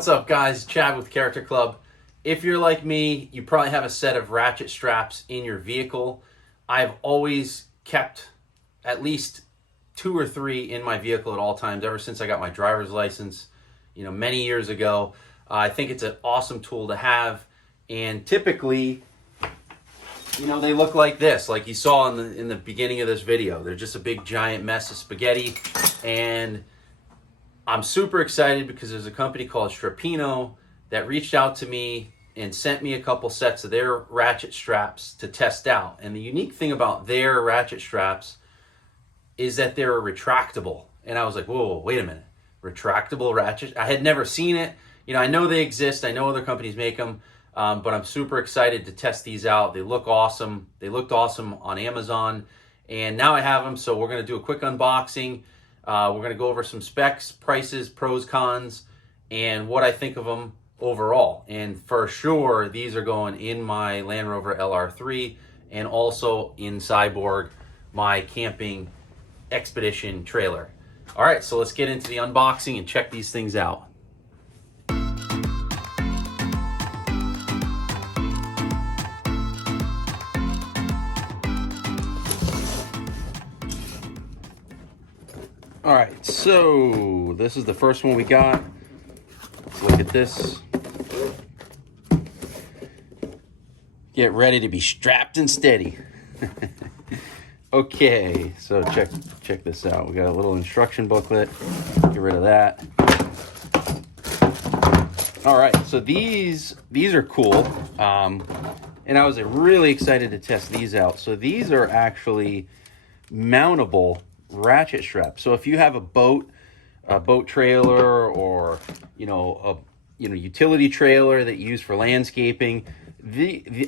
What's up, guys? Chad with Character Club. If you're like me, you probably have a set of ratchet straps in your vehicle. I've always kept at least 2 or 3 in my vehicle at all times ever since I got my driver's license, many years ago. I think it's an awesome tool to have, and typically, they look like this, like you saw in the beginning of this video. They're just a big giant mess of spaghetti, and I'm super excited because there's a company called Strapinno that reached out to me and sent me a couple sets of their ratchet straps to test out. And the unique thing about their ratchet straps is that they're retractable. And I was like, whoa, wait a minute. Retractable ratchet? I had never seen it. I know they exist. I know other companies make them. But I'm super excited to test these out. They look awesome. They looked awesome on Amazon. And now I have them, so we're going to do a quick unboxing. We're going to go over some specs, prices, pros, cons, and what I think of them overall. And for sure, these are going in my Land Rover LR3 and also in Cyborg, my camping expedition trailer. All right, so let's get into the unboxing and check these things out. All right, so this is the first one we got. Let's look at this. Get ready to be strapped and steady. Okay, so check this out. We got a little instruction booklet. Get rid of that. All right, so these are cool. And I was really excited to test these out. So these are actually mountable ratchet straps. So if you have a boat trailer, or a utility trailer that you use for landscaping,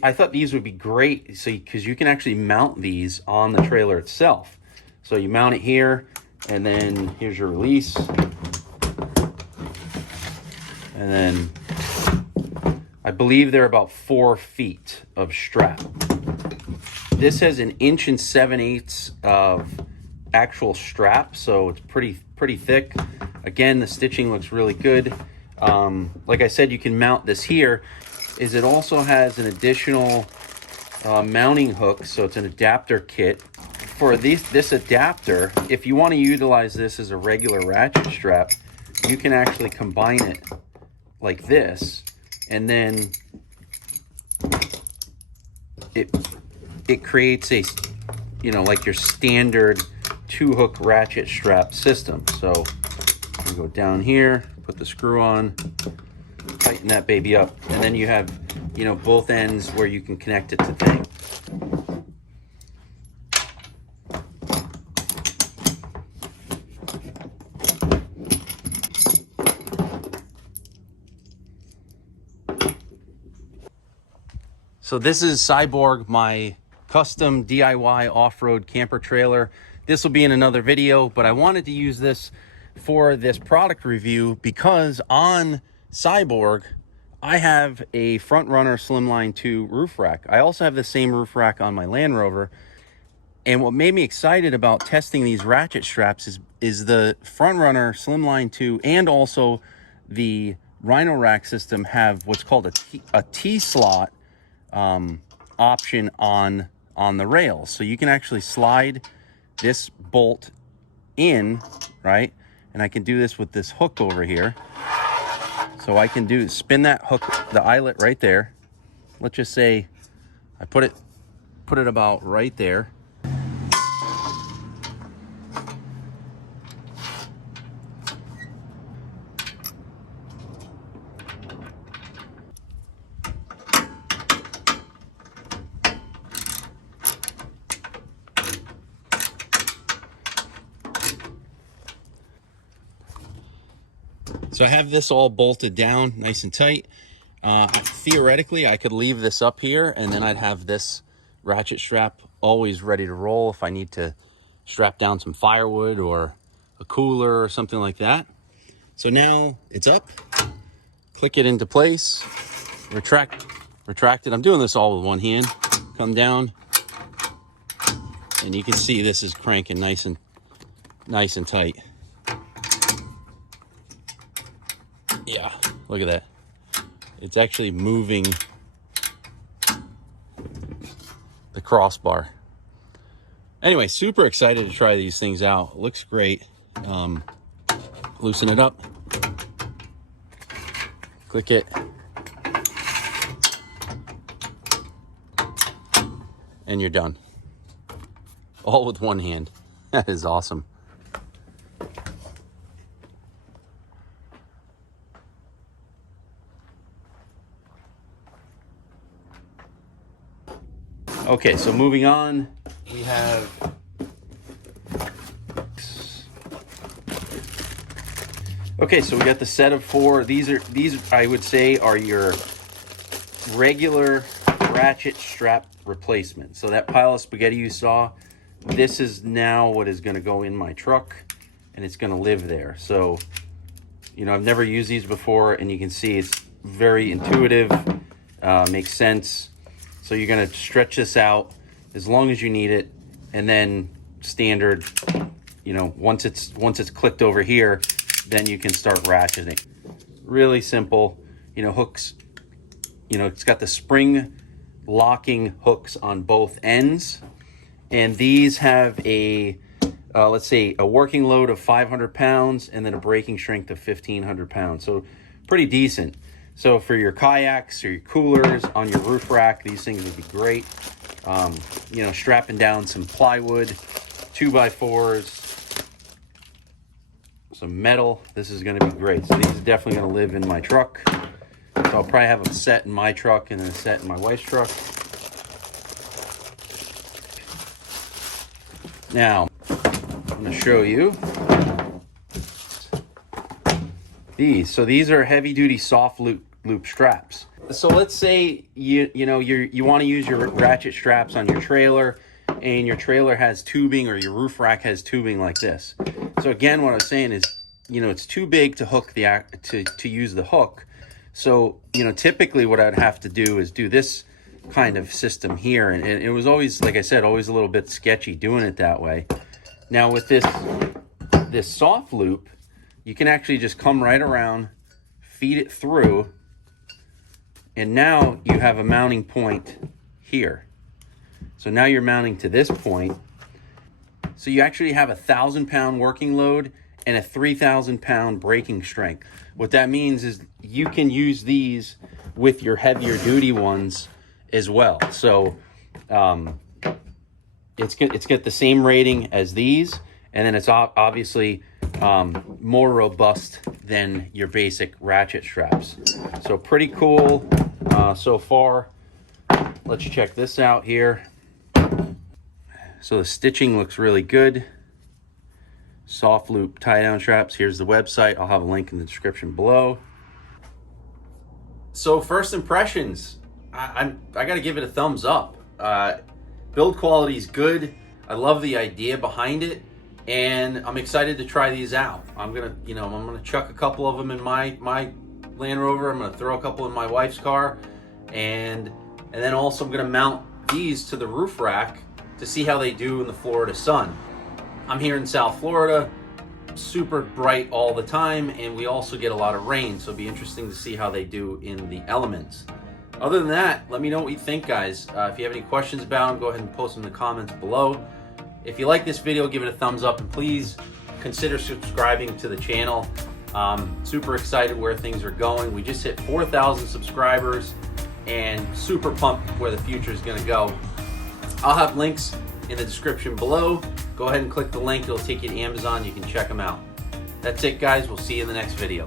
I thought these would be great. So because you can actually mount these on the trailer itself. So you mount it here, and then here's your release, and then I believe they're about 4 feet of strap. This has 1 7/8 of actual strap, so it's pretty thick. Again, the stitching looks really good. Like I said, you can mount this here. It also has an additional mounting hook, so it's an adapter kit. For this adapter, if you want to utilize this as a regular ratchet strap, you can actually combine it like this, and then it creates a like your standard 2-hook ratchet strap system. So you go down here, put the screw on, tighten that baby up, and then you have both ends where you can connect it to things. So this is Cyborg, my custom DIY off-road camper trailer. This will be in another video, but I wanted to use this for this product review because on Cyborg, I have a Front Runner Slimline 2 roof rack. I also have the same roof rack on my Land Rover. And what made me excited about testing these ratchet straps is the Front Runner Slimline 2 and also the Rhino Rack system have what's called a T-slot option on the rails. So you can actually slide this bolt in, right? And I can do this with this hook over here. So I can spin that hook, the eyelet right there. Let's just say I put it about right there. So I have this all bolted down nice and tight. Theoretically, I could leave this up here, and then I'd have this ratchet strap always ready to roll if I need to strap down some firewood or a cooler or something like that. So now it's up. Click it into place. Retract it. I'm doing this all with one hand. Come down, and you can see this is cranking nice and tight. Yeah, Look at that. It's actually moving the crossbar. Anyway, super excited to try these things out. Looks great. Loosen it up. Click it. And you're done. All with one hand. That is awesome. Okay, so moving on, we have so we got the set of 4. These I would say are your regular ratchet strap replacement. So that pile of spaghetti you saw, this is now what is going to go in my truck, and it's going to live there. So, you know, I've never used these before, and you can see it's very intuitive, makes sense. So you're going to stretch this out as long as you need it, and then standard, you know, once it's clicked over here, then you can start ratcheting. Really simple, you know, hooks, you know, it's got the spring locking hooks on both ends, and these have a let's say a working load of 500 pounds and then a breaking strength of 1,500 pounds. So pretty decent. So for your kayaks or your coolers on your roof rack, these things would be great. You know, strapping down some plywood, 2x4s, some metal. This is going to be great. So these are definitely going to live in my truck. So I'll probably have a set in my truck and then a set in my wife's truck. Now, I'm going to show you these. So these are heavy duty soft loop straps. So let's say you want to use your ratchet straps on your trailer, and your trailer has tubing or your roof rack has tubing like this. So again, what I was saying is, you know, it's too big to hook to use the hook. So, you know, typically what I'd have to do is do this kind of system here, and it was always, like I said, always a little bit sketchy doing it that way. Now with this soft loop, you can actually just come right around, feed it through, and now you have a mounting point here. So now you're mounting to this point. So you actually have a 1,000-pound working load and a 3,000-pound braking strength. What that means is you can use these with your heavier duty ones as well. So it's got the same rating as these, and then it's obviously more robust than your basic ratchet straps. So pretty cool so far. Let's check this out here. So the stitching looks really good. Soft loop tie down straps. Here's the website. I'll have a link in the description below. So first impressions, I got to give it a thumbs up. Build quality is good. I love the idea behind it, and I'm excited to try these out. I'm gonna chuck a couple of them in my Land Rover. I'm gonna throw a couple in my wife's car, and then also I'm gonna mount these to the roof rack to see how they do in the Florida sun. I'm here in South Florida, super bright all the time, and we also get a lot of rain, so it'll be interesting to see how they do in the elements. Other than that, let me know what you think, guys. If you have any questions about them, go ahead and post them in the comments below. If you like this video, give it a thumbs up, and please consider subscribing to the channel. Super excited where things are going. We just hit 4,000 subscribers, and super pumped where the future is going to go. I'll have links in the description below. Go ahead and click the link. It'll take you to Amazon. You can check them out. That's it, guys. We'll see you in the next video.